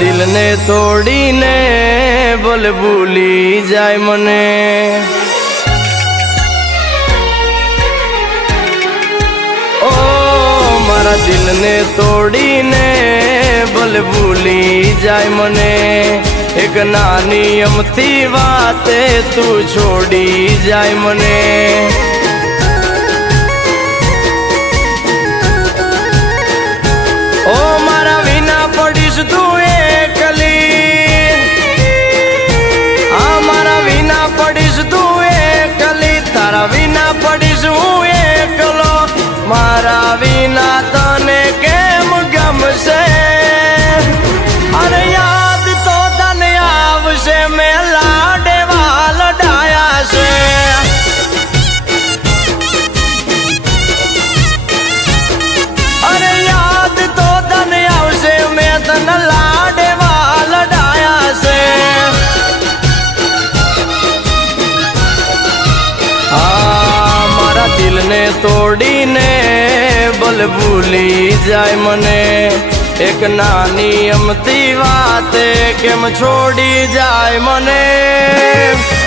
दिल ने तोड़ी ने बोल भूली जाय मने। ओ मारा दिल ने तोड़ी ने बोल भूली जाय मने। एक नानी अमथी वाते तू छोड़ी जाय मने। ओ मारा विना पड़ीश तू एकली, हाँ मारा विना पड़ीश तू एकली, तारा विना पड़ीश हूँ एकलो। मारा विना तने केम गमशे, अरे याद तो तने आवशे मैं लाडे वाल डाया से। अरे याद तो तने आवशे मैं तने लाडे वाल डाया से। हाँ मारा दिल ने तोड़ी ने बोल भूली जाय मने। एक नानी अमती वाते केम छोड़ी जाय मने।